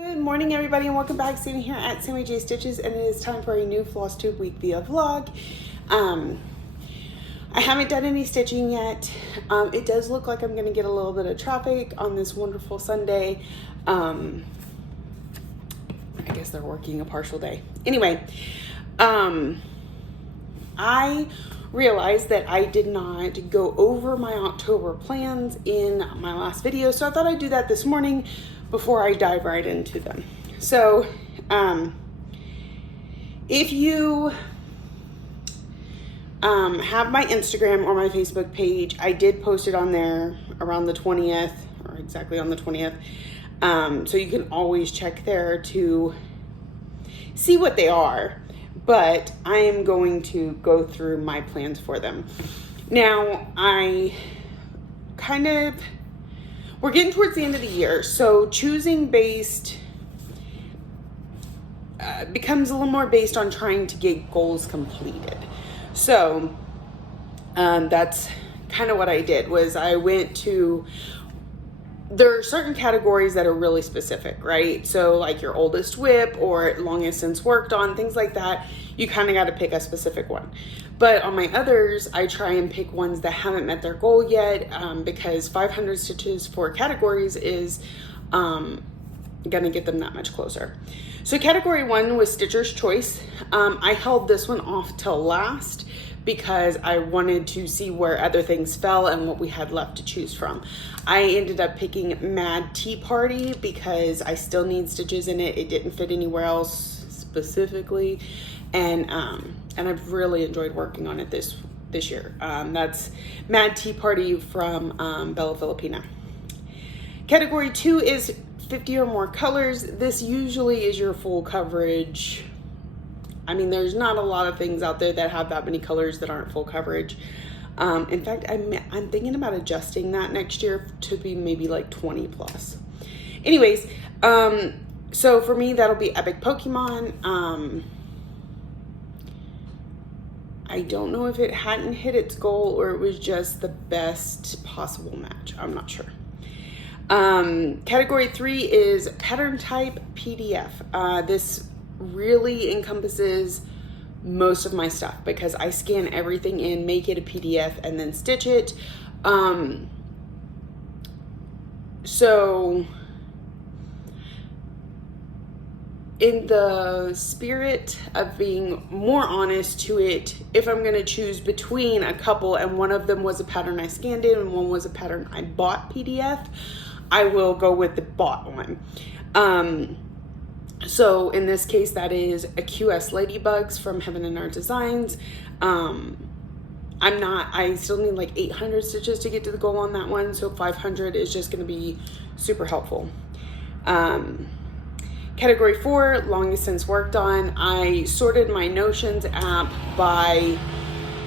Good morning, everybody, and welcome back. Sammy here at Sammy J Stitches, and it is time for a new Flosstube weekly vlog. I haven't done any stitching yet. It does look like I'm going to get a little bit of traffic on this wonderful Sunday. I guess they're working a partial day. Anyway, I realized that I did not go over my October plans in my last video, so I thought I'd do that this morning before I dive right into them. So, if you have my Instagram or my Facebook page, I did post it on there around the 20th, or exactly on the 20th. So you can always check there to see what they are, but I am going to go through my plans for them. Now, we're getting towards the end of the year, so choosing based becomes a little more based on trying to get goals completed. So that's kind of what I did. Was I went to, there are certain categories that are really specific, right? So like your oldest whip or longest since worked on, things like that, you kind of got to pick a specific one. But on my others, I try and pick ones that haven't met their goal yet, because 500 stitches for categories is gonna get them that much closer. So category 1 was Stitcher's Choice. I held this one off till last because I wanted to see where other things fell and what we had left to choose from. I ended up picking Mad Tea Party because I still need stitches in it. It didn't fit anywhere else specifically. And I've really enjoyed working on it this year. That's Mad Tea Party from Bella Filipina. Category 2 is 50 or more colors. This usually is your full coverage. I mean, there's not a lot of things out there that have that many colors that aren't full coverage. In fact, I'm thinking about adjusting that next year to be maybe like 20 plus. Anyways, so for me, that'll be Epic Pokemon. I don't know if it hadn't hit its goal or it was just the best possible match. I'm not sure. Category 3 is Pattern Type PDF. This really encompasses most of my stuff because I scan everything in, make it a PDF, and then stitch it. So in the spirit of being more honest to it, if I'm going to choose between a couple and one of them was a pattern I scanned in and one was a pattern I bought PDF, I will go with the bought one. So in this case, that is a QS Ladybugs from Heaven and Art Designs. I still need like 800 stitches to get to the goal on that one, so 500 is just going to be super helpful. Category 4, longest since worked on. I sorted my Notions app by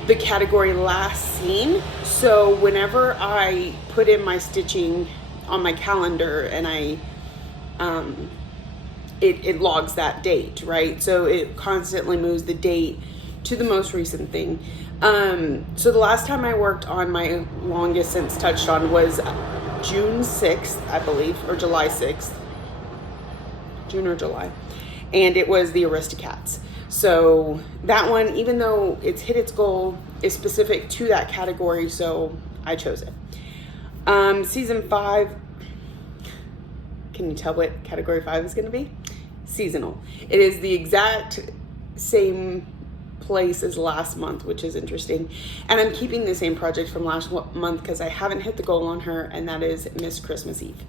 the category last seen. So whenever I put in my stitching on my calendar and it logs that date, right? So it constantly moves the date to the most recent thing. So the last time I worked on my longest since touched on was June 6th, I believe, or July 6th. June or July, and it was the Aristocats. So that one, even though it's hit its goal, is specific to that category, so I chose it. Season 5, can you tell what category 5 is going to be? Seasonal. It is the exact same place as last month, which is interesting, and I'm keeping the same project from last month because I haven't hit the goal on her, and that is Miss Christmas Eve.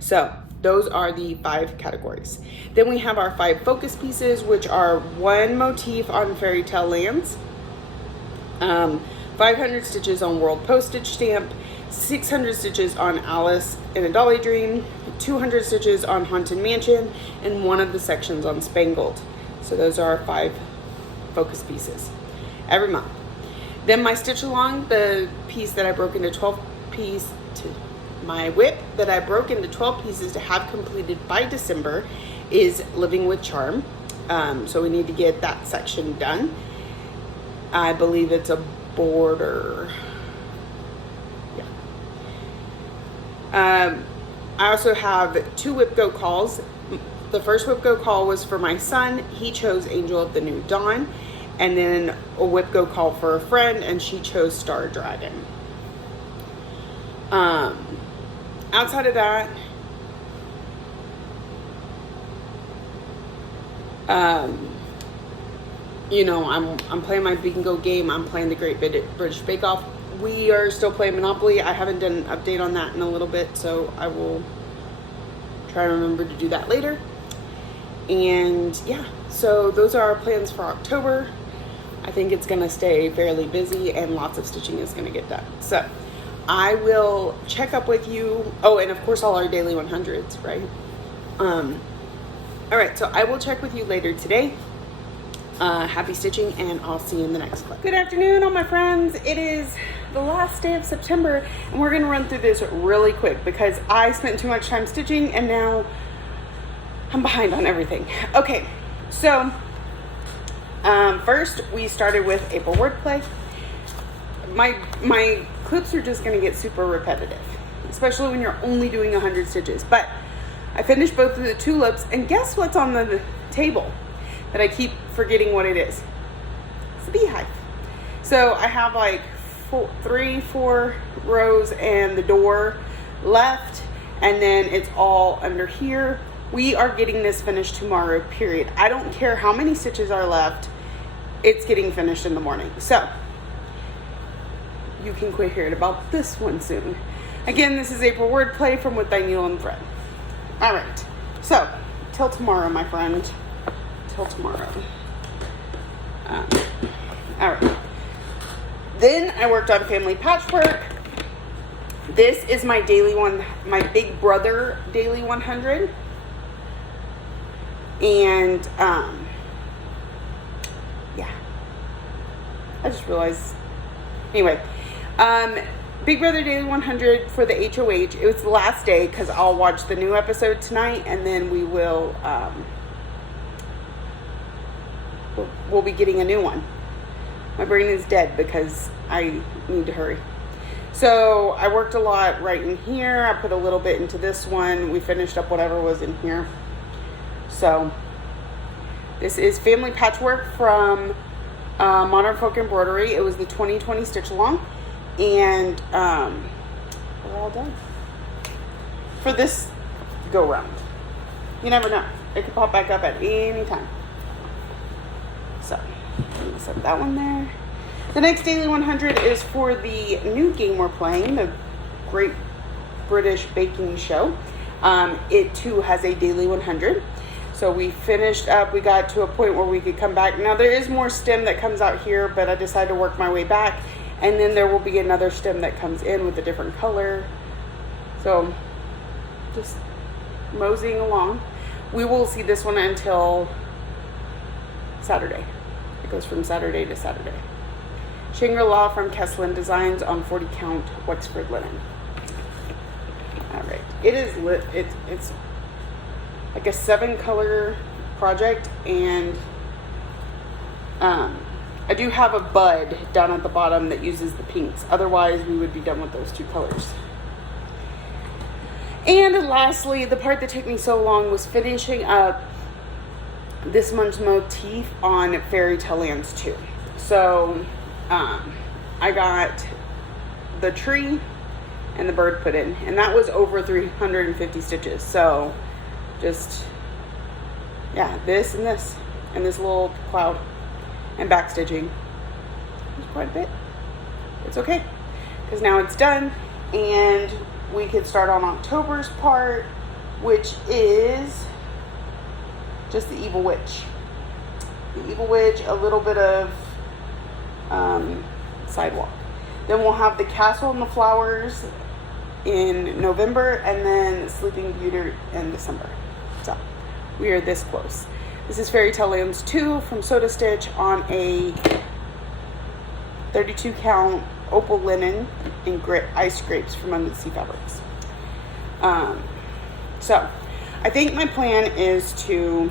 So those are the 5 categories. Then we have our 5 focus pieces, which are 1 motif on Fairy Tale Lands, 500 stitches on World Postage Stamp, 600 stitches on Alice in a Dolly Dream, 200 stitches on Haunted Mansion, and 1 of the sections on Spangled. So those are our 5 focus pieces every month. Then my stitch along, the piece that I broke into 12 pieces, my whip that I broke into 12 pieces to have completed by December, is Living with Charm. So we need to get that section done. I believe it's a border. Yeah. I also have 2 whip goat calls. the first whip go call was for my son. He chose Angel of the New Dawn. And then a whip go call for a friend, and she chose Star Dragon. Outside of that, you know, I'm playing my bingo game. I'm playing the Great British Bake Off. We are still playing Monopoly. I haven't done an update on that in a little bit, so I will try to remember to do that later. And yeah, so those are our plans for October. I think it's going to stay fairly busy, and lots of stitching is going to get done. So I will check up with you. Oh, and of course all our daily 100s, right? All right, so I will check with you later today. Happy stitching, and I'll see you in the next clip. Good afternoon, all my friends. It is the last day of September, and we're gonna run through this really quick because I spent too much time stitching and now I'm behind on everything. Okay, so first we started with April Wordplay. My clips are just gonna get super repetitive, especially when you're only doing 100 stitches. But I finished both of the tulips, and guess what's on the table that I keep forgetting what it is? It's a beehive. So I have like 4 rows and the door left, and then it's all under here. We are getting this finished tomorrow, period. I don't care how many stitches are left, it's getting finished in the morning. So you can quit hearing about this one soon. Again, this is April Wordplay from With Thy Needle and Thread. All right, so till tomorrow, my friend. Till tomorrow. All right. Then I worked on Family Patchwork. This is my daily one, my Big Brother daily 100. And yeah, I just realized. Anyway, Big Brother Daily 100 for the HOH. It was the last day because I'll watch the new episode tonight, and then we will we'll be getting a new one. My brain is dead because I need to hurry. So I worked a lot right in here. I put a little bit into this one. We finished up whatever was in here. So this is Family Patchwork from Modern Folk Embroidery. It was the 2020 stitch along, and we're all done for this go round. You never know, it could pop back up at any time. So I'm gonna set that one there. The next daily 100 is for the new game we're playing, the Great British Baking Show. It too has a daily 100. So we finished up, we got to a point where we could come back. Now there is more stem that comes out here, but I decided to work my way back. And then there will be another stem that comes in with a different color. So just moseying along. We will see this one until Saturday. It goes from Saturday to Saturday. Shangri-La from Kesslin Designs on 40 count Wexford linen. All right, it is lit. It's like a 7-color project, and I do have a bud down at the bottom that uses the pinks. Otherwise, we would be done with those 2 colors. And lastly, the part that took me so long was finishing up this month's motif on Fairy Tale Lands 2. So I got the tree and the bird put in, and that was over 350 stitches. So just, yeah, this and this and this little cloud and back stitching. It's quite a bit. It's okay, because now it's done, and we could start on October's part, which is just the Evil Witch. The Evil Witch, a little bit of sidewalk. Then we'll have the castle and the flowers in November, and then Sleeping Beauty in December. So we are this close. This is Fairy Tale Lands 2 from Soda Stitch on a 32 count opal linen and ice grapes from Under the Sea Fabrics. So I think my plan is to,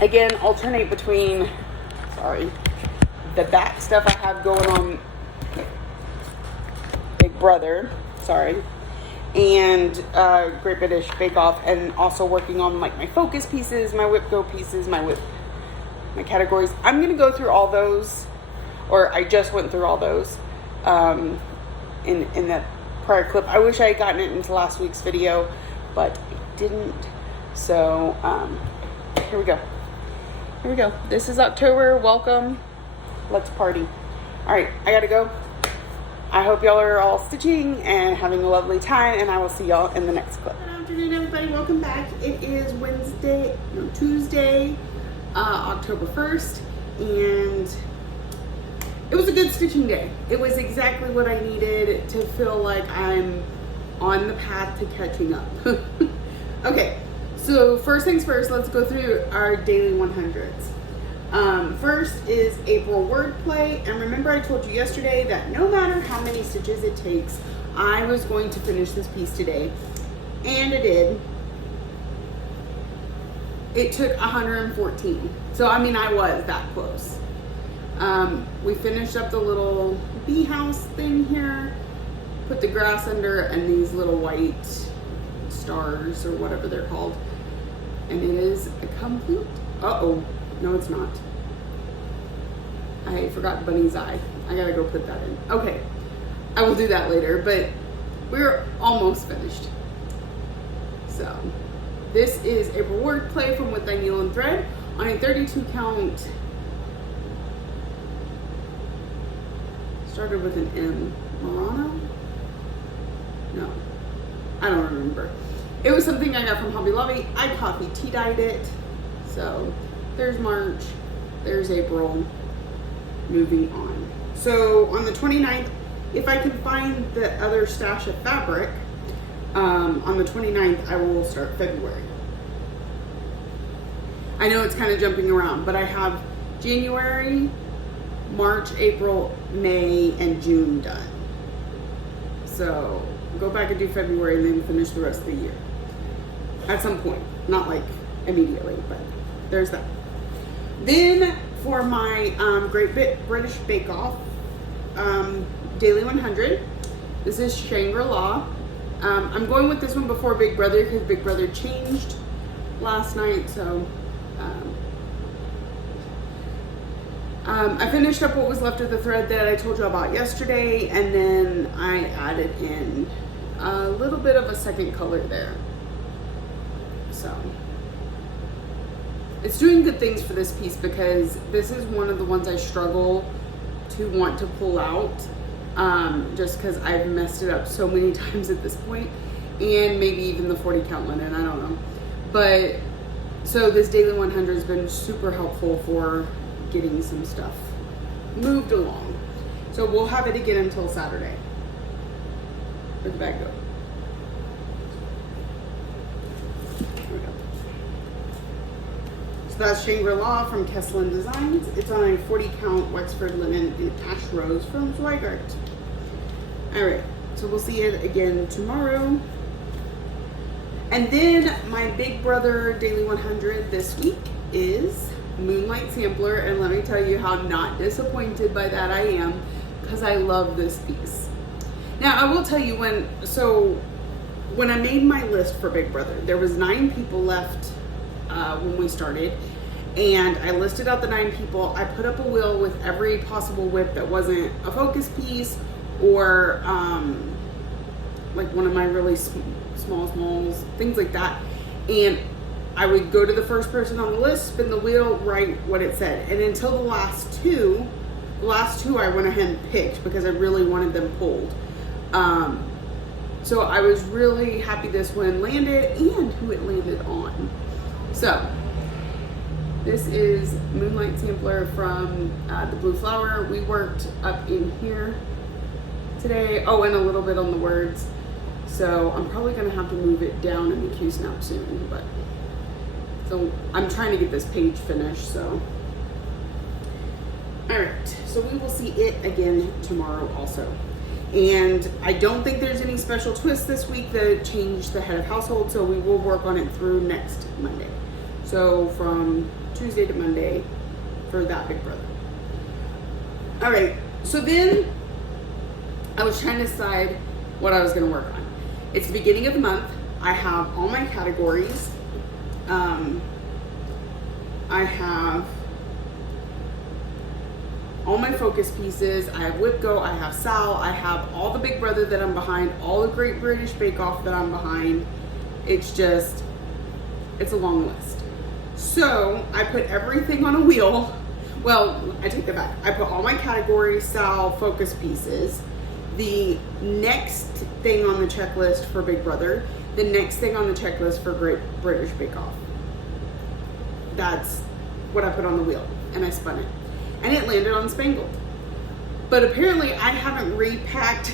again, alternate between, the back stuff I have going on Big Brother, and Great British Bake Off, and also working on like my focus pieces, my whip go pieces, my categories. I'm gonna go through all those, or I just went through all those in that prior clip. I wish I had gotten it into last week's video, but I didn't. So here we go. Here we go. This is October. Welcome. Let's party. All right, I gotta go. I hope y'all are all stitching and having a lovely time, and I will see y'all in the next clip. Good afternoon, everybody. Welcome back. It is Tuesday, October 1st, and it was a good stitching day. It was exactly what I needed to feel like I'm on the path to catching up. Okay, so first things first, let's go through our daily 100s. First is April wordplay, and remember I told you yesterday that no matter how many stitches it takes, I was going to finish this piece today, and I did. It took 114, so I mean I was that close. We finished up the little bee house thing here, put the grass under, and these little white stars or whatever they're called, and it is a complete. Uh-oh, no it's not. I forgot Bunny's eye. I gotta go put that in. Okay, I will do that later, but we're almost finished. So this is April wordplay from With Thy Needle and Thread on a 32 count. Started with an M. Murano? No, I don't remember. It was something I got from Hobby Lobby. I coffee tea dyed it. So there's March, there's April. Moving on. So on the 29th, if I can find the other stash of fabric, on the 29th, I will start February. I know it's kind of jumping around, but I have January, March, April, May, and June done. So go back and do February and then finish the rest of the year. At some point, not like immediately, but there's that. Then for my Great British Bake Off Daily 100, this is Shangri-La. I'm going with this one before Big Brother because Big Brother changed last night, so I finished up what was left of the thread that I told you about yesterday, and then I added in a little bit of a second color there. So it's doing good things for this piece because this is one of the ones I struggle to want to pull out, just because I've messed it up so many times at this point, and maybe even the 40 count linen, I don't know. But so this daily 100 has been super helpful for getting some stuff moved along. So we'll have it again until Saturday. Where'd the bag go? That's Shangri-La from Kesslin Designs. It's on a 40 count Wexford linen in Ash Rose from Zweigart. Alright, so we'll see it again tomorrow. And then my Big Brother Daily 100 this week is Moonlight Sampler, and let me tell you how not disappointed by that I am, because I love this piece. Now I will tell you, when I made my list for Big Brother, there was 9 people left when we started, and I listed out the 9 people. I put up a wheel with every possible whip that wasn't a focus piece or like one of my really smalls, things like that, and I would go to the first person on the list, spin the wheel, write what it said, and until the last two I went ahead and picked because I really wanted them pulled. So I was really happy this one landed and who it landed on. So this is Moonlight Sampler from the Blue Flower. We worked up in here today. Oh, and a little bit on the words. So I'm probably gonna have to move it down in the Q-snap soon, but so I'm trying to get this page finished, so. All right, so we will see it again tomorrow also. And I don't think there's any special twists this week that change the head of household, so we will work on it through next Monday. So from Tuesday to Monday for that Big Brother. All right, so then I was trying to decide what I was gonna work on. It's the beginning of the month. I have all my categories. I have all my focus pieces. I have Whip Go, I have Sal, I have all the Big Brother that I'm behind, all the Great British Bake Off that I'm behind. It's just, it's a long list. So I put everything on a wheel. Well, I take that back. I put all my categories, Sal, focus pieces. The next thing on the checklist for Big Brother, the next thing on the checklist for Great British Bake Off. That's what I put on the wheel, and I spun it. And it landed on Spangled. But apparently I haven't repacked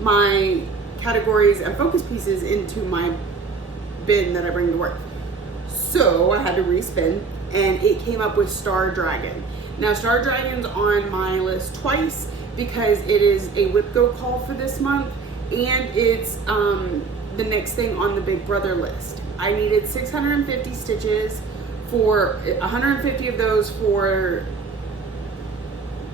my categories and focus pieces into my bin that I bring to work. So I had to respin, and it came up with Star Dragon. Now Star Dragon's on my list twice because it is a Whip Go call for this month, and it's the next thing on the Big Brother list. I needed 650 stitches, for 150 of those for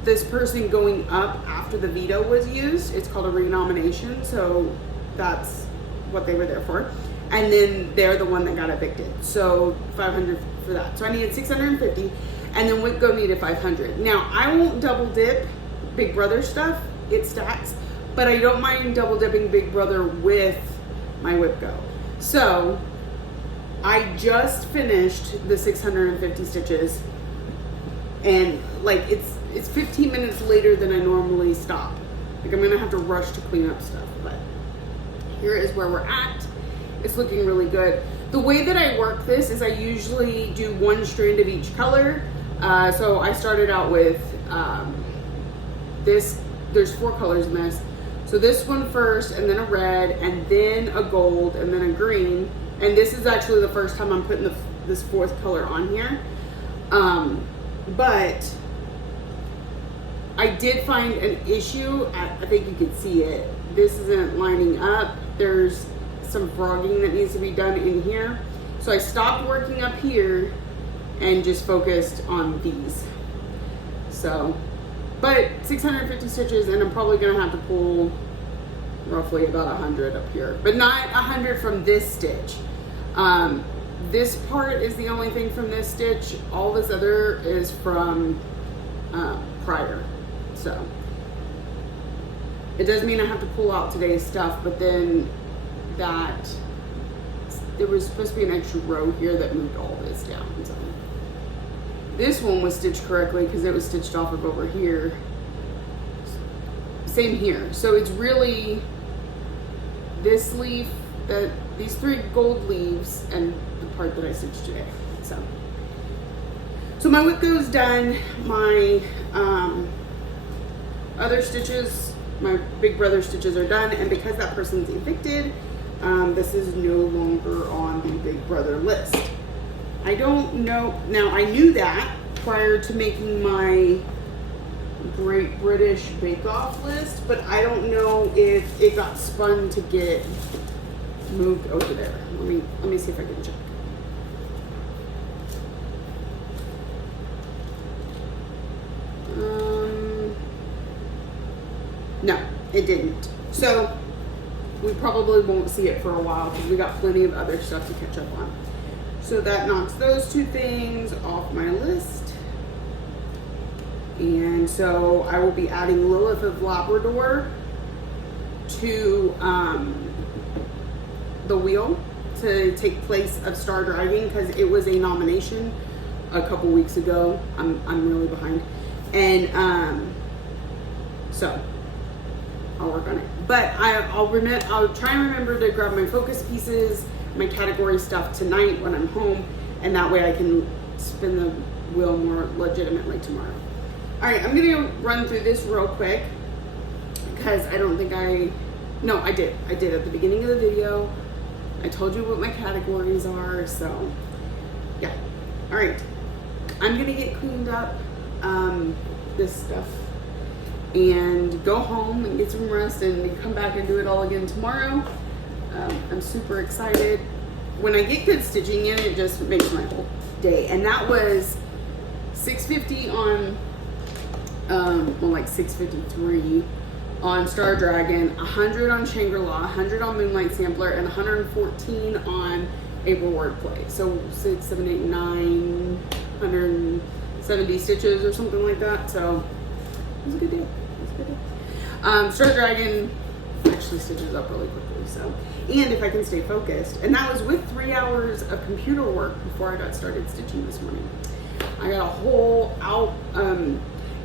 this person going up after the veto was used. It's called a renomination, so that's what they were there for. And then they're the one that got evicted, so 500 for that. So I needed 650, and then Whip Go needed 500. Now I won't double dip Big Brother stuff, it stacks, but I don't mind double dipping Big Brother with my Whip Go. So I just finished the 650 stitches, and like it's 15 minutes later than I normally stop. Like I'm gonna have to rush to clean up stuff, but here is where we're at. It's looking really good. The way that I work this is I usually do one strand of each color. So I started out with this, there's 4 colors in this. So this one first, and then a red, and then a gold, and then a green. And this is actually the first time I'm putting this 4th color on here. But I did find an issue. I think you can see it. This isn't lining up. There's some frogging that needs to be done in here. So I stopped working up here and just focused on these. So, but 650 stitches, and I'm probably gonna have to pull roughly about 100 up here, but not 100 from this stitch. This part is the only thing from this stitch. All this other is from prior. So it does mean I have to pull out today's stuff, but then that there was supposed to be an extra row here that moved all this down. So this one was stitched correctly because it was stitched off of over here. Same here. So it's really this leaf, these 3 gold leaves, and the part that I stitched today. So my Whip Go's done. My other stitches, my Big Brother stitches are done, and because that person's evicted, this is no longer on the Big Brother list. I don't know, now I knew that prior to making my Great British Bake Off list, but I don't know if it got spun to get moved over there. Let me see if I can check. No, it didn't. So we probably won't see it for a while because we got plenty of other stuff to catch up on. So that knocks those 2 things off my list. And so I will be adding Lilith of Labrador to the wheel to take place of Star Dragon because it was a nomination a couple weeks ago. I'm really behind. And so I'll work on it. But I'll try and remember to grab my focus pieces, my category stuff tonight when I'm home, and that way I can spin the wheel more legitimately tomorrow. All right, I'm gonna run through this real quick because I don't think no, I did at the beginning of the video. I told you what my categories are, so yeah. All right, I'm gonna get cleaned up, this stuff, and go home and get some rest and come back and do it all again tomorrow. I'm super excited. When I get good stitching in, it just makes my whole day. And that was 650 on, well, like 653 on Star Dragon, 100 on Shangri-La, 100 on Moonlight Sampler, and 114 on April Wordplay. So 6, 7, 8, 9, 170 stitches or something like that. So it was a good day. Star Dragon actually stitches up really quickly. So, and if I can stay focused, and that was with 3 hours of computer work before I got started stitching this morning. I got a whole out.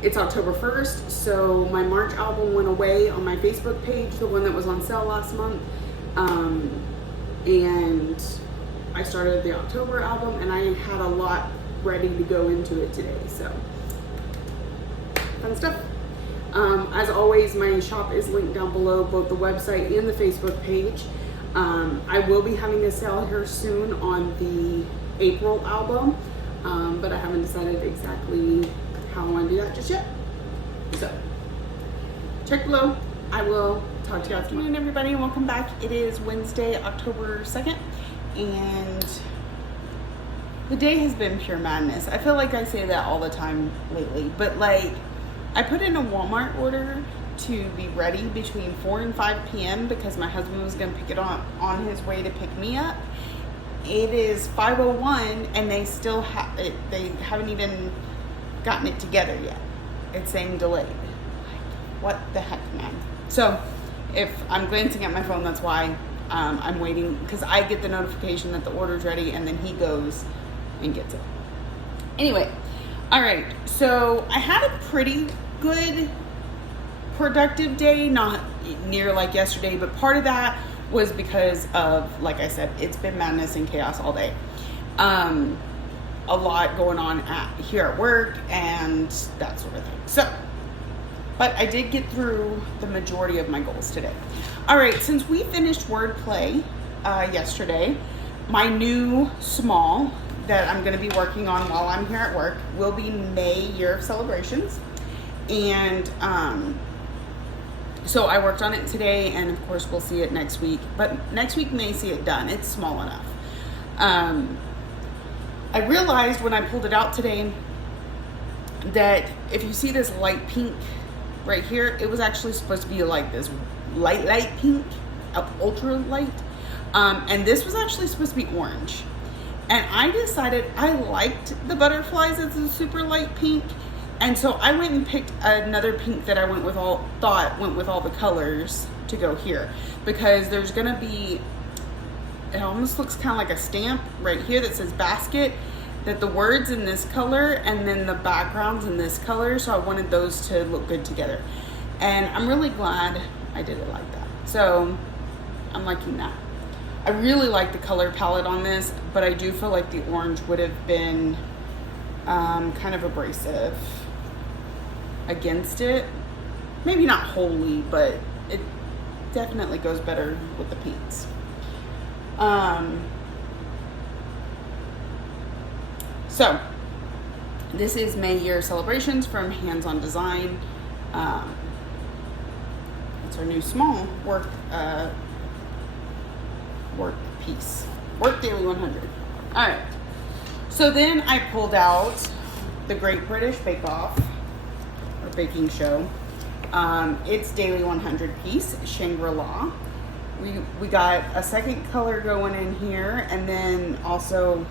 It's October 1st, so my March album went away on my Facebook page, the one that was on sale last month. And I started the October album, and I had a lot ready to go into it today, so fun stuff. As always, my shop is linked down below, both the website and the Facebook page. I will be having a sale here soon on the April album, but I haven't decided exactly how I want to do that just yet. So check below. I will talk to you after. Good afternoon, everybody, and welcome back. It is Wednesday, October 2nd, and the day has been pure madness. I feel like I say that all the time lately, but like, I put in a Walmart order to be ready between 4 and 5 p.m. because my husband was going to pick it on his way to pick me up. It is 5:01 and they still they haven't even gotten it together yet. It's saying delayed. What the heck, man? So if I'm glancing at my phone, that's why I'm waiting, because I get the notification that the order's ready and then he goes and gets it. Anyway, all right, so I had a pretty good productive day, not near like yesterday, but part of that was because of, like I said, it's been madness and chaos all day. A lot going on here at work and that sort of thing. So, but I did get through the majority of my goals today. All right, since we finished wordplay yesterday, my new small that I'm going to be working on while I'm here at work will be May, Year of Celebrations. And so I worked on it today, and of course we'll see it next week. But next week may see it done. It's small enough. I realized when I pulled it out today that if you see this light pink right here, it was actually supposed to be like this light pink, ultra light. And this was actually supposed to be orange. And I decided I liked the butterflies as a super light pink. And so I went and picked another pink that I went with all the colors to go here, because there's gonna be, it almost looks kind of like a stamp right here that says basket, that the words in this color and then the background's in this color. So I wanted those to look good together. And I'm really glad I did it like that. So I'm liking that. I really like the color palette on this, but I do feel like the orange would have been kind of abrasive against it. Maybe not wholly, but it definitely goes better with the pinks. So this is May Year Celebrations from Hands On Design. It's our new small work piece, Work Daily 100. All right, so then I pulled out the Great British Bake Off or baking show. It's Daily 100 piece, Shangri-La. We got a second color going in here, and then also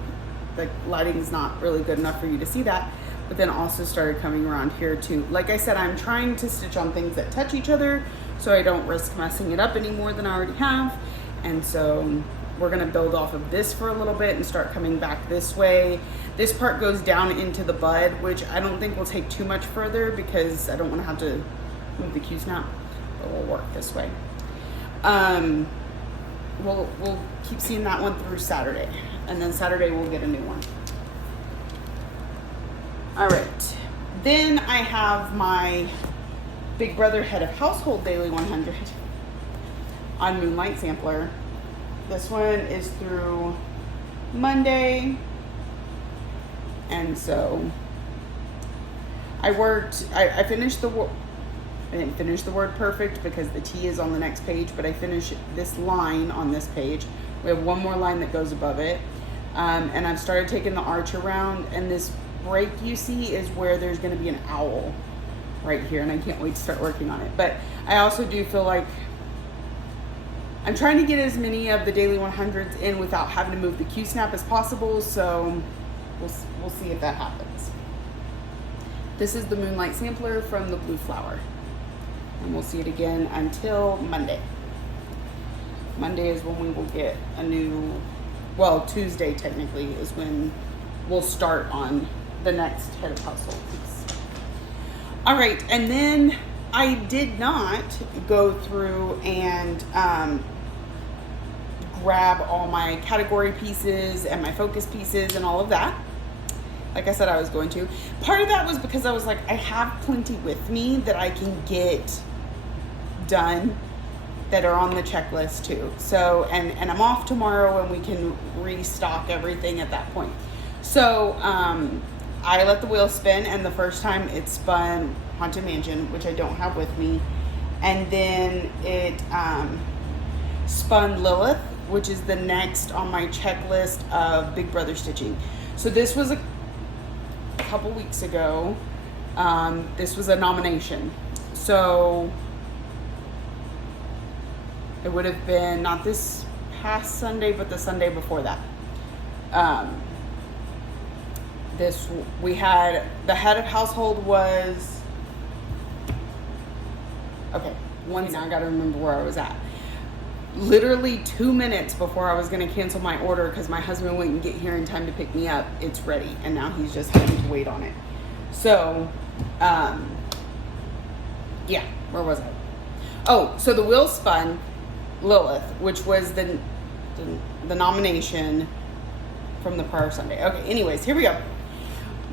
the lighting's not really good enough for you to see that, but then also started coming around here too. Like I said, I'm trying to stitch on things that touch each other so I don't risk messing it up any more than I already have. And so we're gonna build off of this for a little bit and start coming back this way. This part goes down into the bud, which I don't think will take too much further because I don't wanna have to move the Q-snap, but we'll work this way. We'll keep seeing that one through Saturday, and then Saturday we'll get a new one. All right, then I have my Big Brother Head of Household Daily 100 on Moonlight Sampler. This one is through Monday, and so I finished I didn't finish the word perfect because the T is on the next page, but I finished this line on this page. We have one more line that goes above it. And I've started taking the arch around, and this break you see is where there's gonna be an owl right here, and I can't wait to start working on it. But I also do feel like I'm trying to get as many of the daily 100s in without having to move the Q-snap as possible, so we'll see if that happens. This is the Moonlight Sampler from the Blue Flower, and we'll see it again until Monday. Monday is when we will get a new, well, Tuesday technically is when we'll start on the next head of household piece. All right, and then I did not go through and grab all my category pieces and my focus pieces and all of that, like I said I was going to. Part of that was because I was like, I have plenty with me that I can get done that are on the checklist too. So, and I'm off tomorrow and we can restock everything at that point. So, I let the wheel spin, and the first time it spun Haunted Mansion, which I don't have with me. And then it spun Lilith, which is the next on my checklist of Big Brother stitching. So this was a couple weeks ago. This was a nomination. So it would have been not this past Sunday, but the Sunday before that. We had the head of household was, okay, now I gotta remember where I was at. Literally 2 minutes before I was gonna cancel my order because my husband wouldn't get here in time to pick me up, it's ready, and now he's just having to wait on it. So, yeah, where was I? Oh, so the wheel spun Lilith, which was the nomination from the prior Sunday. Okay, anyways, here we go.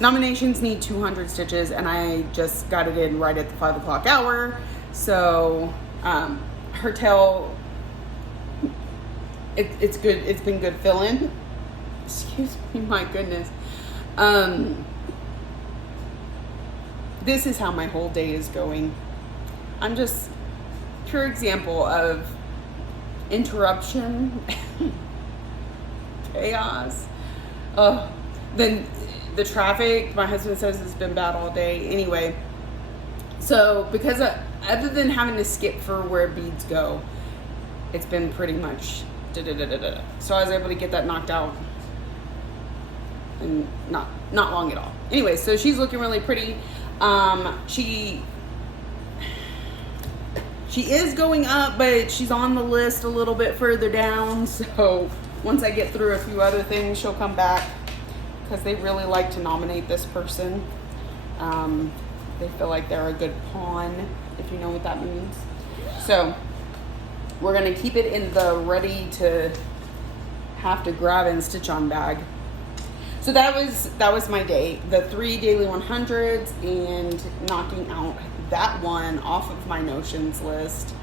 Nominations need 200 stitches, and I just got it in right at the 5 o'clock hour. So, her tail, it's good. It's been good fill-in. Excuse me, my goodness. This is how my whole day is going. I'm just pure example of interruption, chaos. Then the traffic, my husband says it's been bad all day. Anyway, so because other than having to skip for where beads go, it's been pretty much So I was able to get that knocked out and not long at all. Anyway, so she's looking really pretty. She is going up, but she's on the list a little bit further down. So once I get through a few other things, she'll come back, because they really like to nominate this person. They feel like they're a good pawn, if you know what that means. So we're gonna keep it in the ready to have to grab and stitch on bag. So that was my day. The 3 daily 100s and knocking out that one off of my notions list.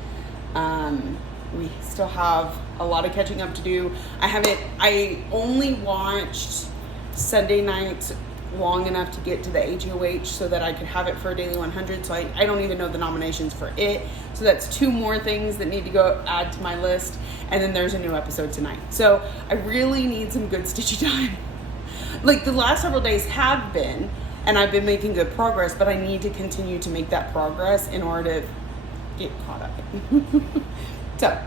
We still have a lot of catching up to do. I only watched Sunday nights long enough to get to the AGOH so that I could have it for a daily 100. So I don't even know the nominations for it. So that's 2 more things that need to go add to my list. And then there's a new episode tonight. So I really need some good stitchy time. Like the last several days have been, and I've been making good progress, but I need to continue to make that progress in order to get caught up. So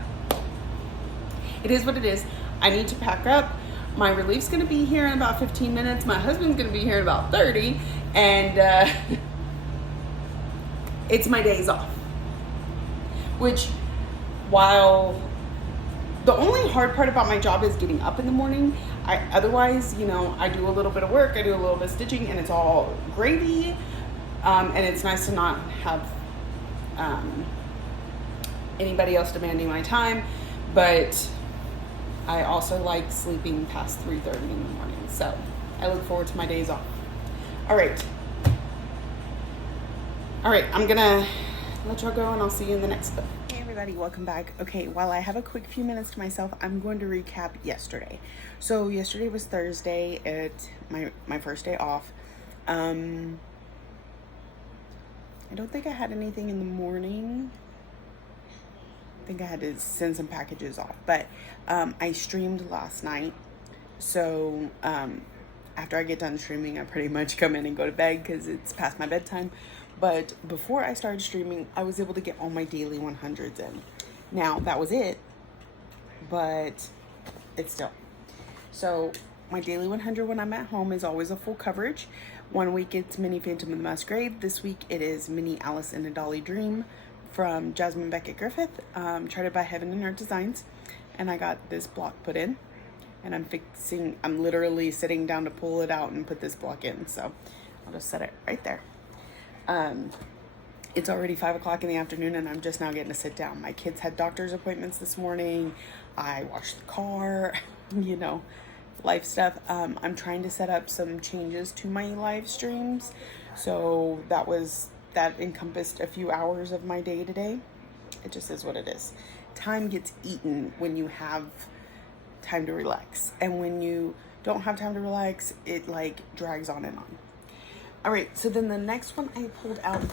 it is what it is. I need to pack up. My relief's gonna be here in about 15 minutes. My husband's gonna be here in about 30, and it's my days off. Which, while the only hard part about my job is getting up in the morning, otherwise, I do a little bit of work, I do a little bit of stitching, and it's all gravy. And it's nice to not have anybody else demanding my time, but I also like sleeping past 3:30 in the morning. So I look forward to my days off. All right, I'm gonna let y'all go, and I'll see you in the next clip. Hey everybody, welcome back. Okay, while I have a quick few minutes to myself, I'm going to recap yesterday. So yesterday was Thursday, it's my first day off. I don't think I had anything in the morning. I think I had to send some packages off, but I streamed last night. So after I get done streaming, I pretty much come in and go to bed because it's past my bedtime. But before I started streaming, I was able to get all my daily 100s in. Now, that was it, but it's still. So, my daily 100 when I'm at home is always a full coverage. One week it's Mini Phantom of the Masquerade. This week it is Mini Alice in a Dolly Dream from Jasmine Beckett Griffith, charted by Heaven and Earth Designs. And I got this block put in. And I'm literally sitting down to pull it out and put this block in. So, I'll just set it right there. It's already 5 o'clock in the afternoon and I'm just now getting to sit down. My kids had doctor's appointments this morning. I washed the car, you know, life stuff. I'm trying to set up some changes to my live streams. So that encompassed a few hours of my day today. It just is what it is. Time gets eaten when you have time to relax. And when you don't have time to relax, it like drags on and on. All right, so then the next one I pulled out,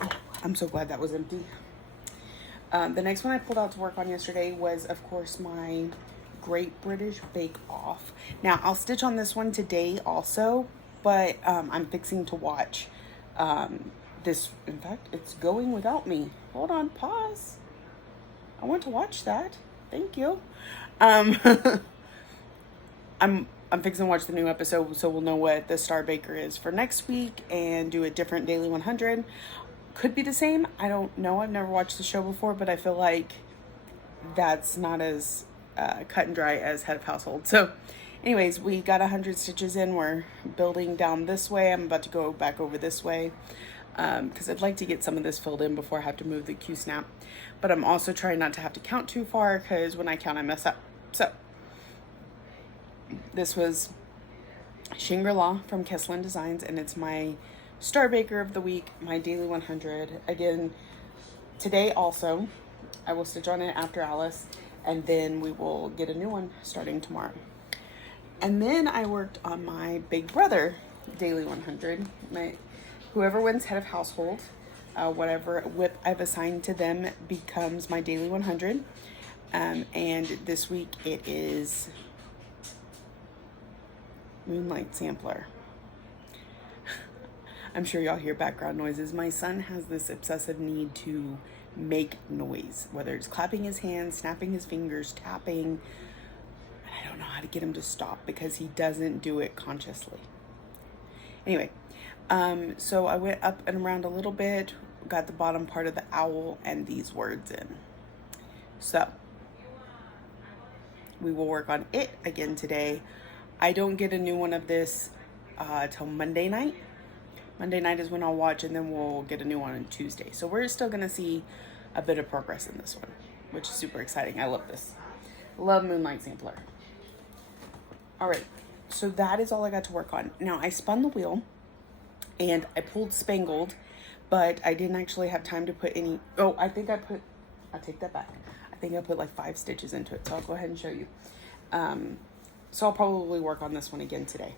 oh, I'm so glad that was empty. The next one I pulled out to work on yesterday was, of course, my Great British Bake Off. Now, I'll stitch on this one today also, but I'm fixing to watch this. In fact, it's going without me. Hold on, pause. I want to watch that. Thank you. I'm fixing to watch the new episode, so we'll know what the Star Baker is for next week and do a different daily 100. Could be the same. I don't know. I've never watched the show before, but I feel like that's not as cut and dry as Head of Household. So anyways, we got 100 stitches in. We're building down this way. I'm about to go back over this way because I'd like to get some of this filled in before I have to move the Q-snap. But I'm also trying not to have to count too far because when I count, I mess up. So this was Shangri-La from Kesslin Designs, and it's my Star Baker of the week, my daily 100. Again, today also, I will stitch on it after Alice, and then we will get a new one starting tomorrow. And then I worked on my Big Brother daily 100. Whoever wins Head of Household, whatever whip I've assigned to them becomes my daily 100. And this week it is Moonlight Sampler. I'm sure y'all hear background noises. My son has this obsessive need to make noise, whether it's clapping his hands, snapping his fingers, tapping. I don't know how to get him to stop because he doesn't do it consciously. Anyway, so I went up and around a little bit, got the bottom part of the owl and these words in. So we will work on it again today. I don't get a new one of this till Monday night. Monday night is when I'll watch, and then we'll get a new one on Tuesday. So we're still going to see a bit of progress in this one, which is super exciting. I love this. Love Moonlight Sampler. All right, so that is all I got to work on. Now, I spun the wheel, and I pulled Spangled, but I didn't actually have time to put any... Oh, I take that back. I think I put like 5 stitches into it, so I'll go ahead and show you. So I'll probably work on this one again today.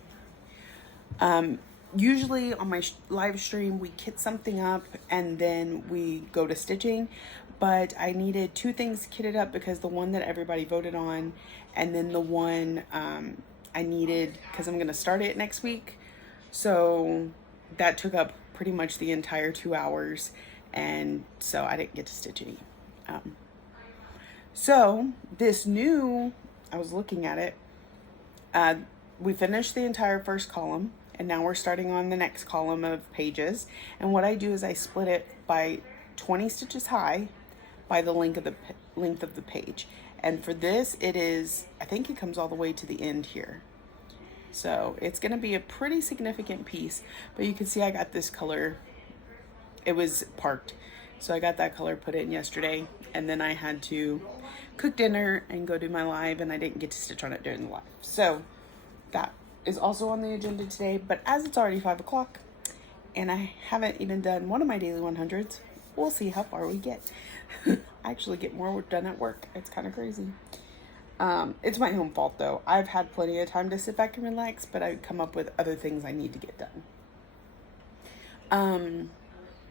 Usually on my live stream, we kit something up and then we go to stitching, but I needed 2 things kitted up because the one that everybody voted on, and then the one I needed because I'm going to start it next week. So that took up pretty much the entire 2 hours, and so I didn't get to stitch any. So this new, I was looking at it, we finished the entire first column, and now we're starting on the next column of pages. And what I do is I split it by 20 stitches high by the length of the page. And for this, it is, I think it comes all the way to the end here. So it's going to be a pretty significant piece, but you can see I got this color. It was parked. So I got that color put in yesterday, and then I had to cook dinner and go do my live, and I didn't get to stitch on it during the live. So that is also on the agenda today, but as it's already 5 o'clock and I haven't even done one of my daily 100s, we'll see how far we get. I actually get more work done at work. It's kind of crazy. It's my own fault though. I've had plenty of time to sit back and relax, but I come up with other things I need to get done.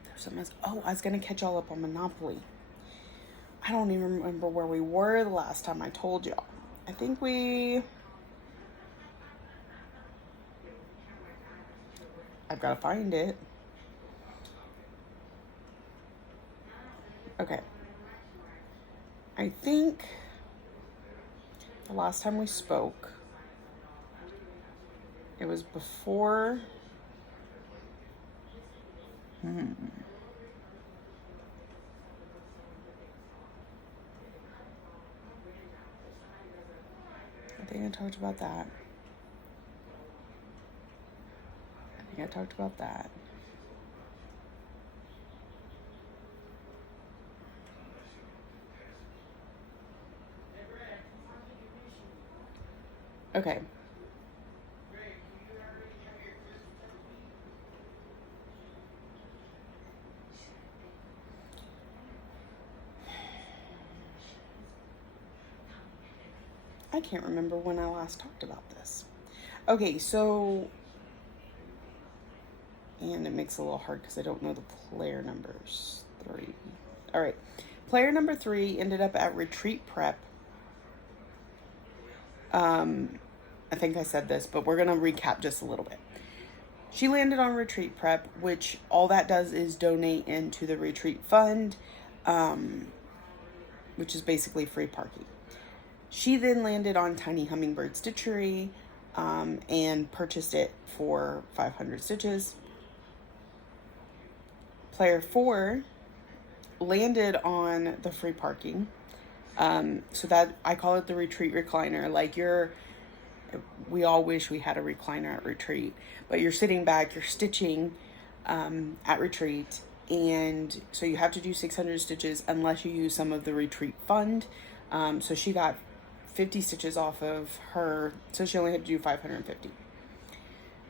There's something else. Oh, I was gonna catch y'all up on Monopoly. I don't even remember where we were the last time I told y'all. I think I've got to find it. Okay. I think the last time we spoke, it was before. I think I talked about that. Okay. I can't remember when I last talked about this. Okay, so, and it makes it a little hard because I don't know the player numbers. 3. All right. Player number 3 ended up at retreat prep. I think I said this, but we're going to recap just a little bit. She landed on retreat prep, which all that does is donate into the retreat fund, which is basically free parking. She then landed on Tiny Hummingbird Stitchery and purchased it for 500 stitches. Player 4 landed on the free parking. So that I call it the retreat recliner. Like we all wish we had a recliner at retreat, but you're sitting back, you're stitching at retreat, and so you have to do 600 stitches unless you use some of the retreat fund. So she got 50 stitches off of her, so she only had to do 550.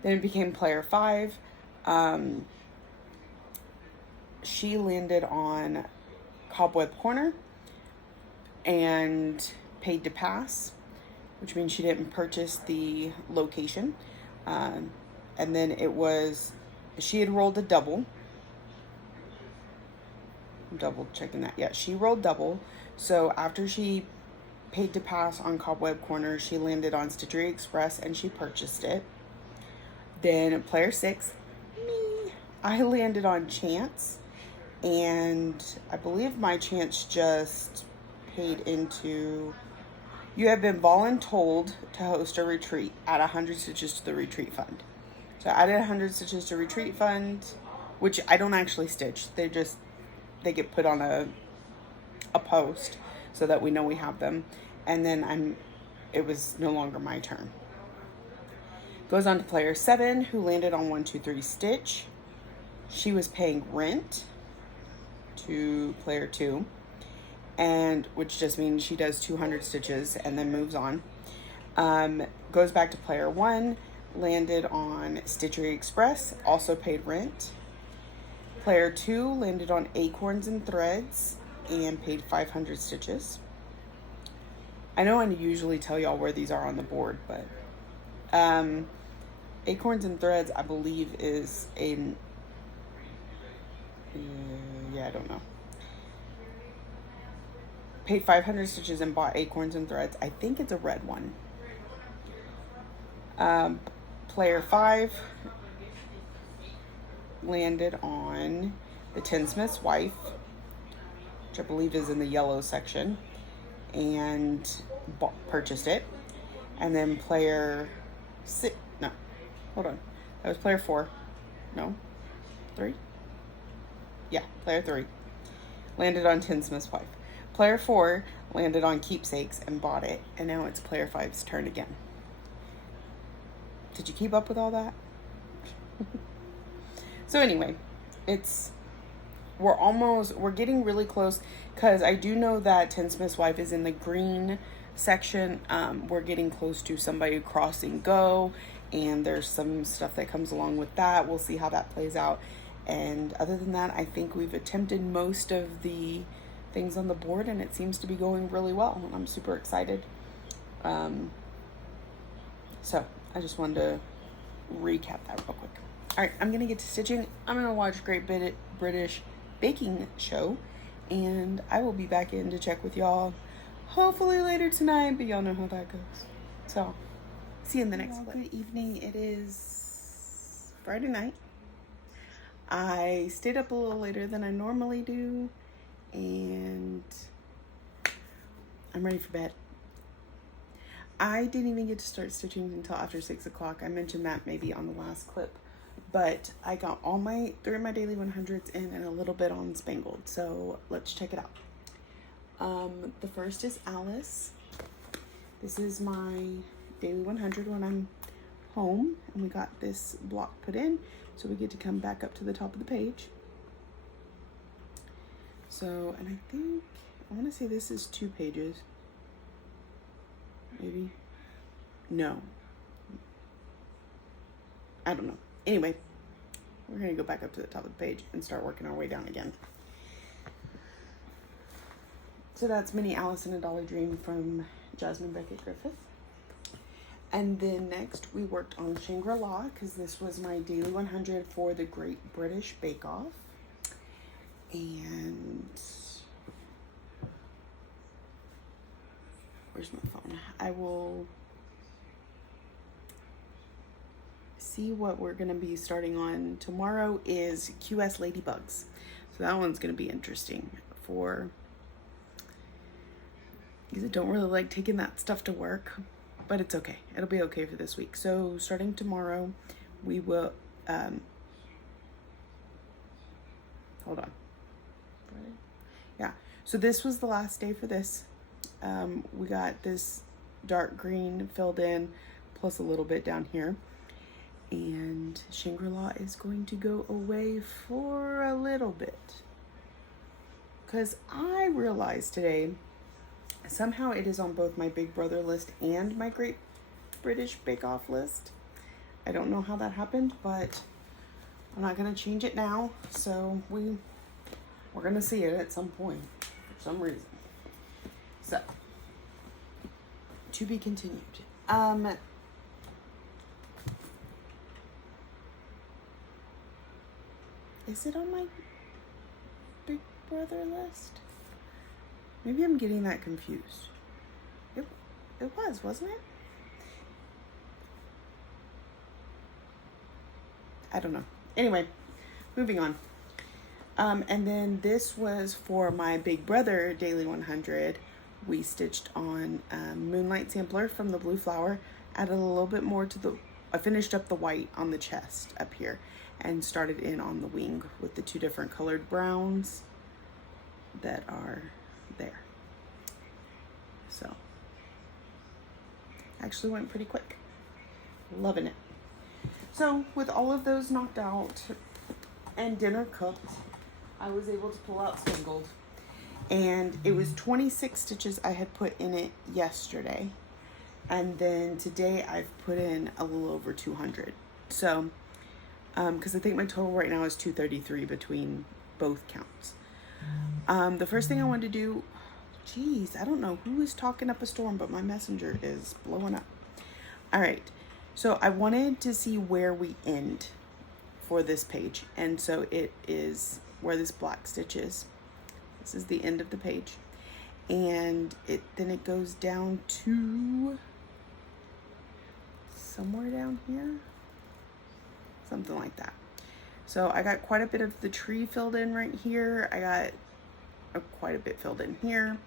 Then it became player 5. She landed on Cobweb Corner and paid to pass, which means she didn't purchase the location. And then she had rolled a double. I'm double checking that. Yeah, she rolled double. So after she paid to pass on Cobweb Corner, she landed on Stitchery Express and she purchased it. Then player 6, me, I landed on Chance, and I believe my Chance just paid into, you have been voluntold to host a retreat. Add 100 stitches to the retreat fund. So I added 100 stitches to retreat fund, which I don't actually stitch. They get put on a post so that we know we have them. And then it was no longer my turn. Goes on to player 7, who landed on 1, 2, 3 stitch. She was paying rent to player 2, and which just means she does 200 stitches and then moves on. Goes back to player 1, landed on Stitchery Express, also paid rent. Player 2 landed on Acorns and Threads and paid 500 stitches. I know I usually tell y'all where these are on the board, but Acorns and Threads, I believe, is I don't know. Paid 500 stitches and bought Acorns and Threads. I think it's a red one. Player 5 landed on the Tinsmith's Wife, which I believe is in the yellow section, and purchased it. And then player 6, no, hold on. That was player 4. No, 3? Yeah, player 3 landed on Tinsmith's Wife. Player 4 landed on Keepsakes and bought it, and now it's player 5's turn again. Did you keep up with all that? So anyway, we're getting really close, because I do know that Tinsmith's Wife is in the green section. We're getting close to somebody crossing go, and there's some stuff that comes along with that. We'll see how that plays out. And other than that, I think we've attempted most of the things on the board, and it seems to be going really well, and I'm super excited. So I just wanted to recap that real quick. All right, I'm gonna get to stitching. I'm gonna watch Great British Baking Show, and I will be back in to check with y'all hopefully later tonight, but y'all know how that goes. So see you in the next one. Good evening. It is Friday night. I stayed up a little later than I normally do, and I'm ready for bed. I didn't even get to start stitching until after 6 o'clock. I mentioned that maybe on the last clip, but I got all my 3 of my daily 100s in and a little bit on Spangled. So let's check it out. The first is Alice. This is my daily 100 when I'm home, and we got this block put in, so we get to come back up to the top of the page. So, and I think, I want to say this is 2 pages. Maybe? No. I don't know. Anyway, we're going to go back up to the top of the page and start working our way down again. So that's Mini Alice in a Dollar Dream from Jasmine Beckett Griffith. And then next we worked on Shangri-La, because this was my daily 100 for the Great British Bake Off. And where's my phone? I will see what we're going to be starting on. Tomorrow is QS Ladybugs. So that one's going to be interesting for, because I don't really like taking that stuff to work, but it's okay. It'll be okay for this week. So starting tomorrow, we will, hold on. Yeah, so this was the last day for this. We got this dark green filled in, plus a little bit down here. And Shangri-La is going to go away for a little bit. Because I realized today, somehow it is on both my Big Brother list and my Great British Bake Off list. I don't know how that happened, but I'm not going to change it now. So we're going to see it at some point for some reason. So, to be continued. Is it on my Big Brother list? Maybe I'm getting that confused. It was, wasn't it? I don't know. Anyway, moving on. And then this was for my Big Brother Daily 100. We stitched on Moonlight Sampler from the Blue Flower. Added a little bit more to the, I finished up the white on the chest up here and started in on the wing with the 2 different colored browns that are there. So, actually went pretty quick. Loving it. So, with all of those knocked out and dinner cooked, I was able to pull out Spangled. And it was 26 stitches I had put in it yesterday. And then today I've put in a little over 200. So, because I think my total right now is 233 between both counts. The first thing I wanted to do, geez, I don't know who is talking up a storm, but my messenger is blowing up. All right. So I wanted to see where we end for this page. And so it is where this black stitch is. This is the end of the page. And then it goes down to somewhere down here. Something like that. So I got quite a bit of the tree filled in right here. I got quite a bit filled in here.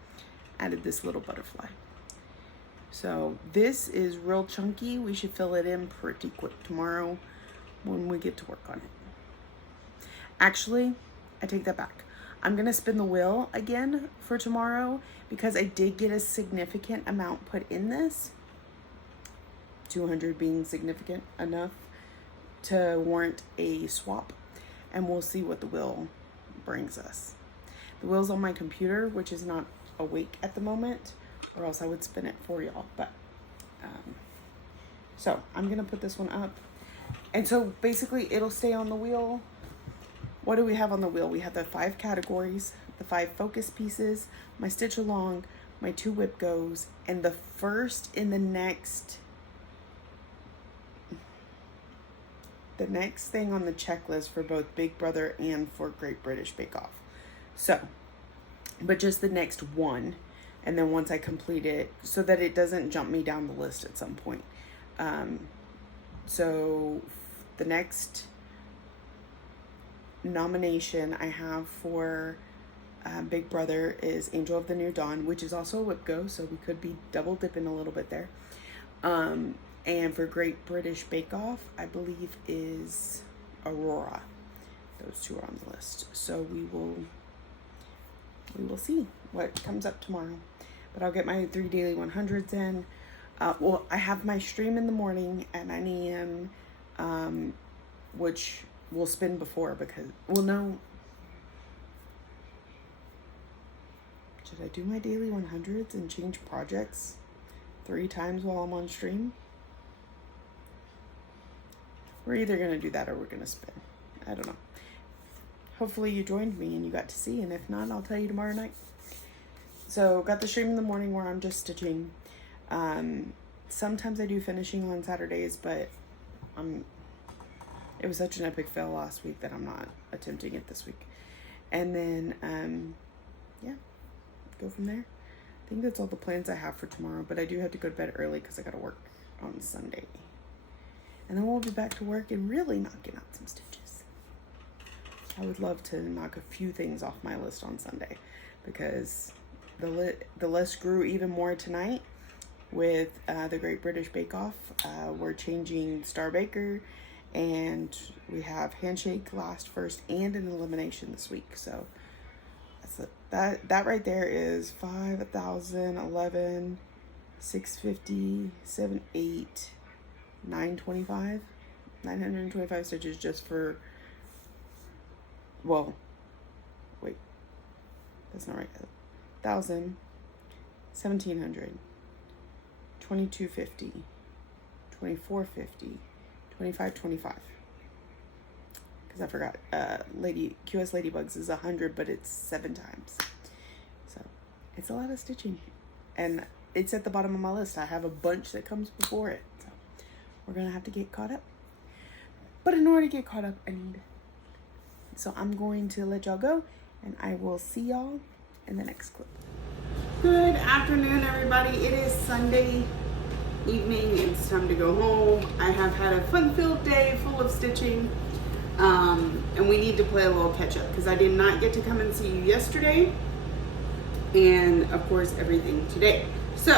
Added this little butterfly. So this is real chunky. We should fill it in pretty quick tomorrow when we get to work on it. Actually, I take that back. I'm going to spin the wheel again for tomorrow because I did get a significant amount put in this. 200 being significant enough to warrant a swap. And we'll see what the wheel brings us. The wheel's on my computer, which is not awake at the moment, or else I would spin it for y'all. But so I'm gonna put this one up, and so basically it'll stay on the wheel. What do we have on the wheel? We have the 5 categories, the 5 focus pieces, my stitch along, my 2 whip goes, and the first in the next thing on the checklist for both Big Brother and for Great British Bake Off. So, but just the next one. And then once I complete it, so that it doesn't jump me down the list at some point. So the next nomination I have for Big Brother is Angel of the New Dawn, which is also a whip go, so we could be double dipping a little bit there. And for Great British Bake Off, I believe is Aurora. Those two are on the list. So we will see what comes up tomorrow. But I'll get my 3 daily 100s in. Well, I have my stream in the morning at 9 a.m., which will spin before because, well, no. Should I do my daily 100s and change projects 3 times while I'm on stream? We're either going to do that or we're going to spin. I don't know. Hopefully you joined me and you got to see, and if not, I'll tell you tomorrow night. So got the stream in the morning where I'm just stitching. Sometimes I do finishing on Saturdays, but it was such an epic fail last week that I'm not attempting it this week. And then, yeah, go from there. I think that's all the plans I have for tomorrow, but I do have to go to bed early because I got to work on Sunday. And then we'll be back to work and really knocking out some stitches. I would love to knock a few things off my list on Sunday because the list grew even more tonight with the Great British Bake Off. We're changing Star Baker, and we have Handshake last, first, and an elimination this week. So that right there is 5,000, 11, 650, 7, 8, 925, 925 stitches just for, well, wait, that's not right. 1,000, 1,700, 2,250, 2,450, 2,525. Because I forgot, QS Ladybugs is 100, but it's 7 times. So it's a lot of stitching, and it's at the bottom of my list. I have a bunch that comes before it, so we're gonna have to get caught up. But in order to get caught up, so I'm going to let y'all go, and I will see y'all in the next clip. Good afternoon, everybody. It is Sunday evening. It's time to go home. I have had a fun-filled day full of stitching, and we need to play a little catch-up because I did not get to come and see you yesterday, and of course everything today. So,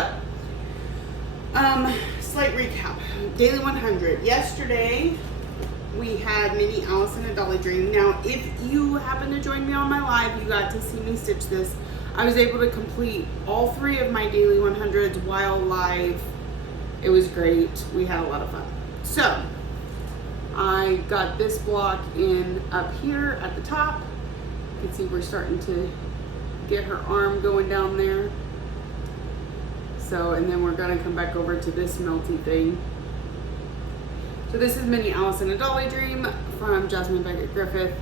slight recap. Daily 100. Yesterday we had Mini Alice in a Dolly Dream. Now, if you happen to join me on my live, you got to see me stitch this. I was able to complete all 3 of my daily 100s while live. It was great. We had a lot of fun. So, I got this block in up here at the top. You can see we're starting to get her arm going down there. So, and then we're gonna come back over to this melty thing. So this is Mini Alice in a Dolly Dream from Jasmine Beckett Griffith.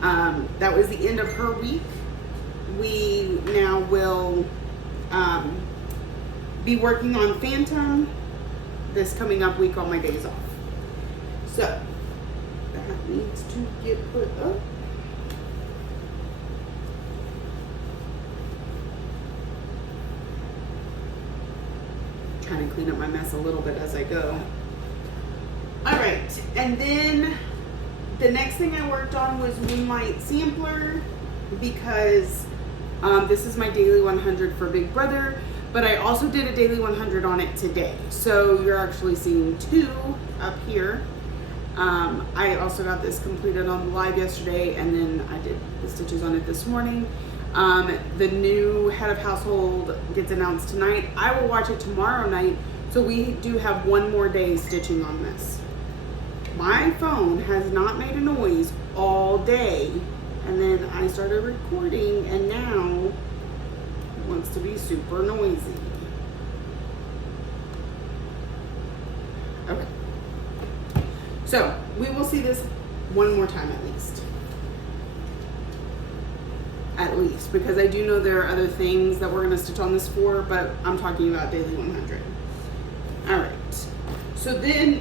That was the end of her week. We now will be working on Phantom this coming up week on my days off. So that needs to get put up. Trying to clean up my mess a little bit as I go. All right, and then the next thing I worked on was Moonlight Sampler because this is my daily 100 for Big Brother, but I also did a daily 100 on it today. So you're actually seeing 2 up here. I also got this completed on the live yesterday, and then I did the stitches on it this morning. The new head of household gets announced tonight. I will watch it tomorrow night, so we do have 1 more day stitching on this. My phone has not made a noise all day, and then I started recording, and now it wants to be super noisy. Okay. So we will see this 1 more time at least. At least, because I do know there are other things that we're going to stitch on this for, but I'm talking about daily 100. All right. So then,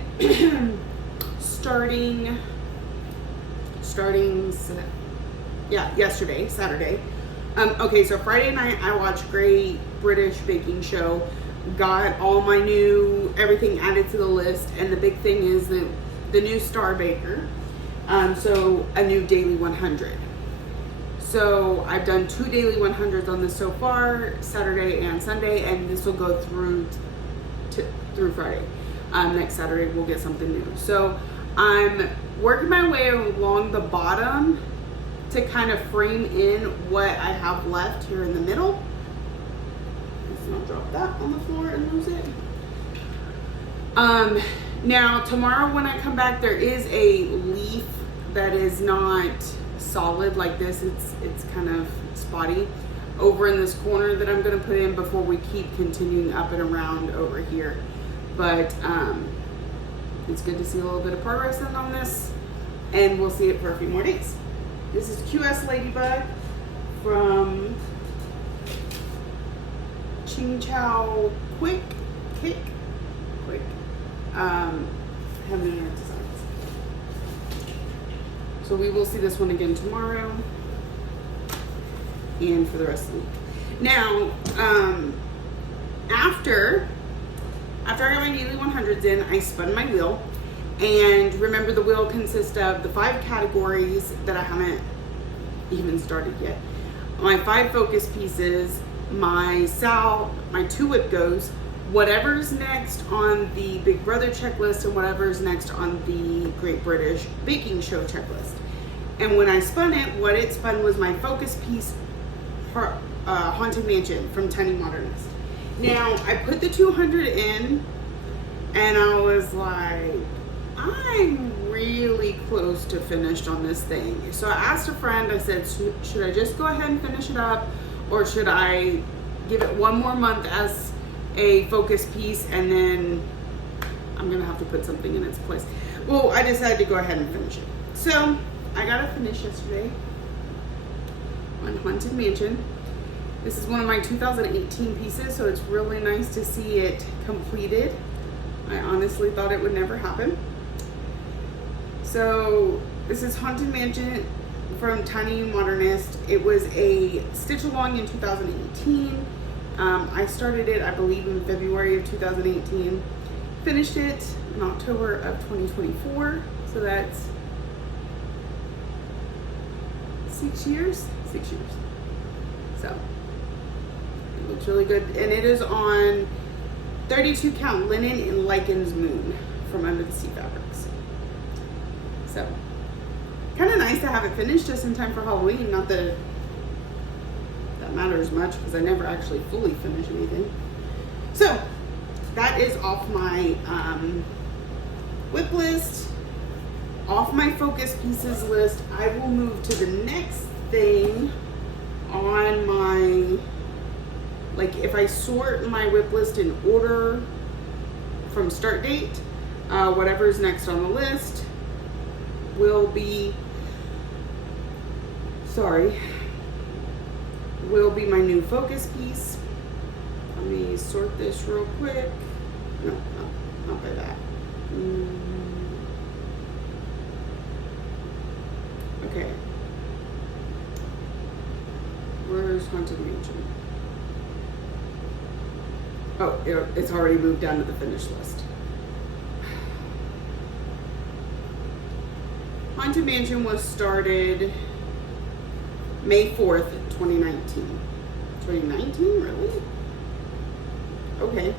yesterday, Saturday. Okay, so Friday night I watched Great British Baking Show. Got all my new everything added to the list, and the big thing is that the new Star Baker. So a new daily 100. So I've done 2 daily 100s on this so far, Saturday and Sunday, and this will go through Friday. Next Saturday we'll get something new. So I'm working my way along the bottom to kind of frame in what I have left here in the middle. Let's not drop that on the floor and lose it. Now tomorrow when I come back, there is a leaf that is not solid like this. It's kind of spotty over in this corner that I'm going to put in before we keep continuing up and around over here. But it's good to see a little bit of progress on this, and we'll see it for a few more days. This is QS Ladybug from Ching Chow Quick. Heaven and Earth Designs. So we will see this one again tomorrow and for the rest of the week. Now, after I got my daily 100s in, I spun my wheel. And remember, the wheel consists of the 5 categories that I haven't even started yet. My 5 focus pieces, my SAL, my 2 whip goes, whatever's next on the Big Brother checklist, and whatever's next on the Great British Baking Show checklist. And when I spun it, what it spun was my focus piece, Haunted Mansion from Tiny Modernist. Now, I put the 200 in, and I was like, I'm really close to finished on this thing. So I asked a friend, I said, should I just go ahead and finish it up, or should I give it 1 more month as a focus piece, and then I'm gonna have to put something in its place? Well, I decided to go ahead and finish it. So I got it finished yesterday on Haunted Mansion. This is one of my 2018 pieces, so it's really nice to see it completed. I honestly thought it would never happen. So this is Haunted Mansion from Tiny Modernist. It was a stitch along in 2018. I started it, I believe, in February of 2018. Finished it in October of 2024. So that's 6 years. 6 years. So it looks really good, and it is on 32 count linen in Lycan's Moon from Under the Sea Fabrics. So kind of nice to have it finished just in time for Halloween. Not that that matters much, because I never actually fully finish anything. So that is off my whip list, off my focus pieces list. I will move to the next thing on my, like, if I sort my whip list in order from start date, whatever's next on the list will be my new focus piece. Let me sort this real quick. No, not by that. Okay. Where's Haunted Mansion? Oh, it's already moved down to the finish list. Haunted Mansion was started May 4th, 2019. 2019, really? Okay.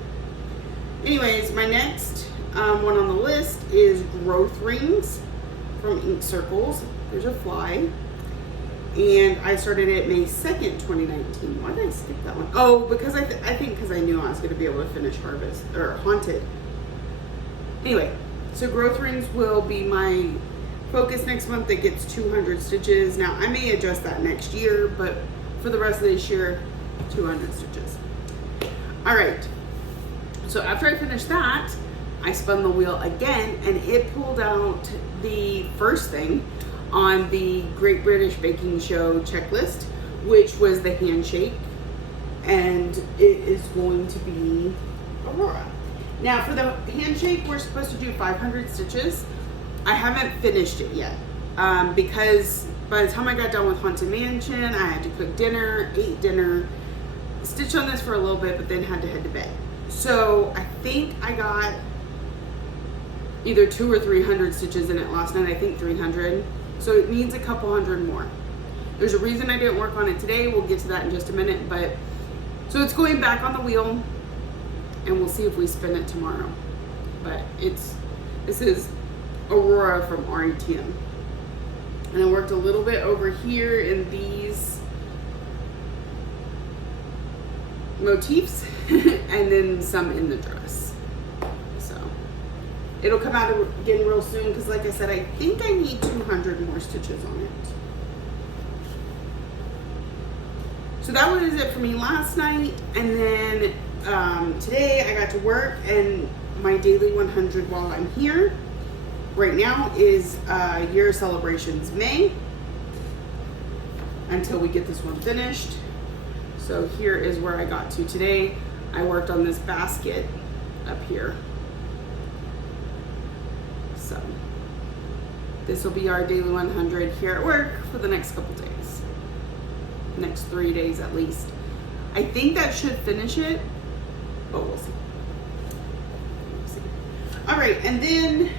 Anyways, my next one on the list is Growth Rings from Ink Circles. There's a fly. And I started it May 2nd, 2019. Why did I skip that one? Oh, because I think because I knew I was going to be able to finish Harvest, or Haunted. Anyway, so Growth Rings will be my focus next month. That gets 200 stitches. Now, I may adjust that next year, but for the rest of this year, 200 stitches. All right. So after I finished that, I spun the wheel again, and it pulled out the first thing on the Great British Baking Show checklist, which was the handshake, and it is going to be Aurora. Now for the handshake, we're supposed to do 500 stitches. I haven't finished it yet because by the time I got done with Haunted Mansion, I had to cook dinner, ate dinner, stitch on this for a little bit, but then had to head to bed. So I think I got either 200 or 300 stitches in it last night. I think 300. So it needs a couple hundred more. There's a reason I didn't work on it today. We'll get to that in just a minute. But so it's going back on the wheel, and we'll see if we spin it tomorrow. But this is Aurora from RETM. And I worked a little bit over here in these motifs and then some in the dress. So it'll come out again real soon because, like I said, I think I need 200 more stitches on it. So that was it for me last night. And then today I got to work, and my daily 100 while I'm here right now is year celebrations May until we get this one finished. So here is where I got to today. I worked on this basket up here. So this will be our daily 100 here at work for the next couple days. Next 3 days at least. I think that should finish it, but we'll see. All right, and then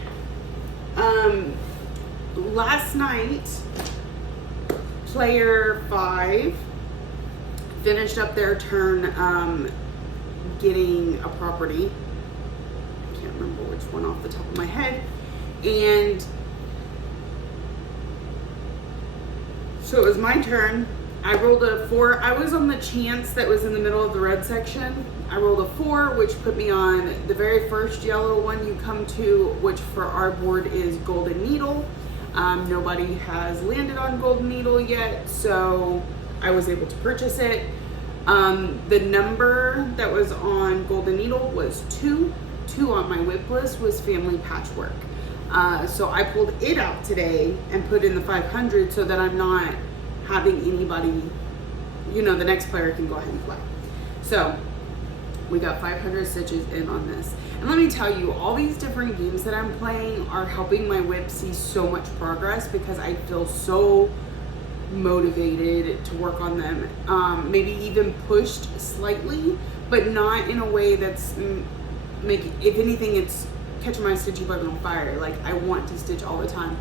last night, player 5 finished up their turn getting a property. I can't remember which one off the top of my head. And so it was my turn. I rolled a 4. I was on the chance that was in the middle of the red section. I rolled a 4, which put me on the very first yellow one you come to, which for our board is Golden Needle. Nobody has landed on Golden Needle yet, so I was able to purchase it. The number that was on Golden Needle was 2. 2 on my whip list was Family Patchwork. So I pulled it out today and put in the 500 so that I'm not having anybody, the next player can go ahead and play. So we got 500 stitches in on this. And let me tell you, all these different games that I'm playing are helping my whip see so much progress because I feel so motivated to work on them. Maybe even pushed slightly, but not in a way that's making, if anything, it's catching my stitchy bug on fire. Like, I want to stitch all the time.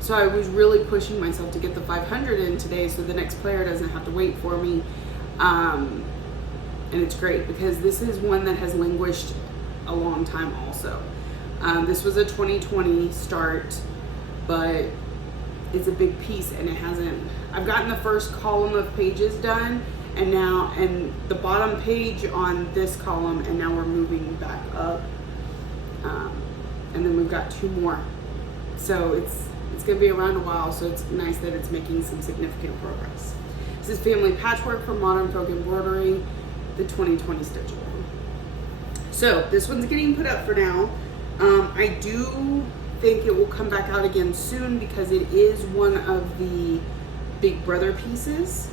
So I was really pushing myself to get the 500 in today so the next player doesn't have to wait for me. And it's great because this is one that has languished a long time also. This was a 2020 start, but it's a big piece and it hasn't, I've gotten the first column of pages done and the bottom page on this column, and now we're moving back up. And then we've got 2 more. So it's gonna be around a while, so it's nice that it's making some significant progress. This is Family Patchwork from Modern Folk Embroidery, the 2020 stitch along. So this one's getting put up for now. I do think it will come back out again soon because it is one of the Big Brother pieces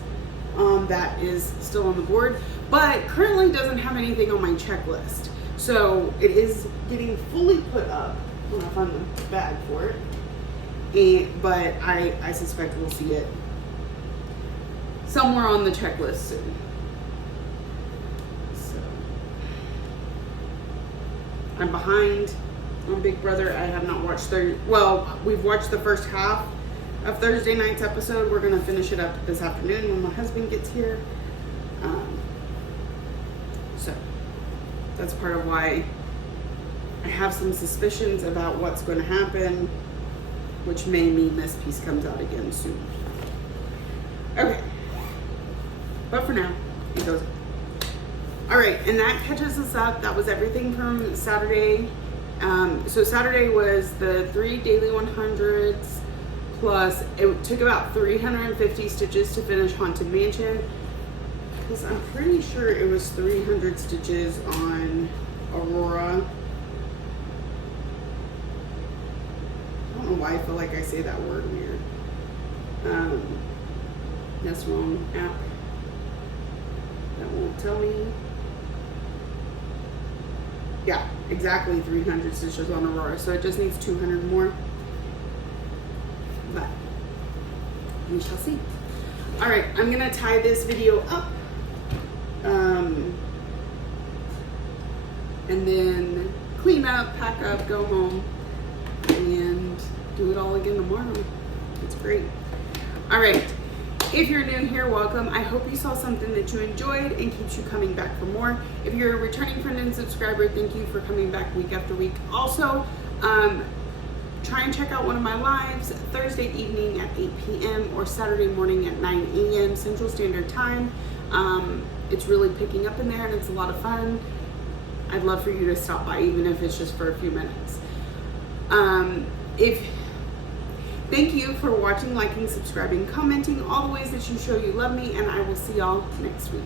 that is still on the board, but currently doesn't have anything on my checklist. So it is getting fully put up when I find the bag for it. But I suspect we'll see it somewhere on the checklist soon. So I'm behind on Big Brother. I have not watched we've watched the first half of Thursday night's episode. We're gonna finish it up this afternoon when my husband gets here. So that's part of why I have some suspicions about what's going to happen, which may mean this piece comes out again soon. Okay, but for now, it goes. All right, and that catches us up. That was everything from Saturday. So Saturday was the 3 daily 100s, plus it took about 350 stitches to finish Haunted Mansion, because I'm pretty sure it was 300 stitches on Aurora. I don't know why I feel like I say that word weird. That's wrong app. That won't tell me. Yeah, exactly 300 stitches on Aurora. So it just needs 200 more. But we shall see. All right, I'm gonna tie this video up. And then clean up, pack up, go home, and do it all again tomorrow. It's great. All right. If you're new here, welcome. I hope you saw something that you enjoyed and keeps you coming back for more. If you're a returning friend and subscriber, thank you for coming back week after week. Also, try and check out one of my lives Thursday evening at 8 p.m. or Saturday morning at 9 a.m. Central Standard Time. It's really picking up in there and it's a lot of fun. I'd love for you to stop by, even if it's just for a few minutes. Thank you for watching, liking, subscribing, commenting, all the ways that you show you love me, and I will see y'all next week.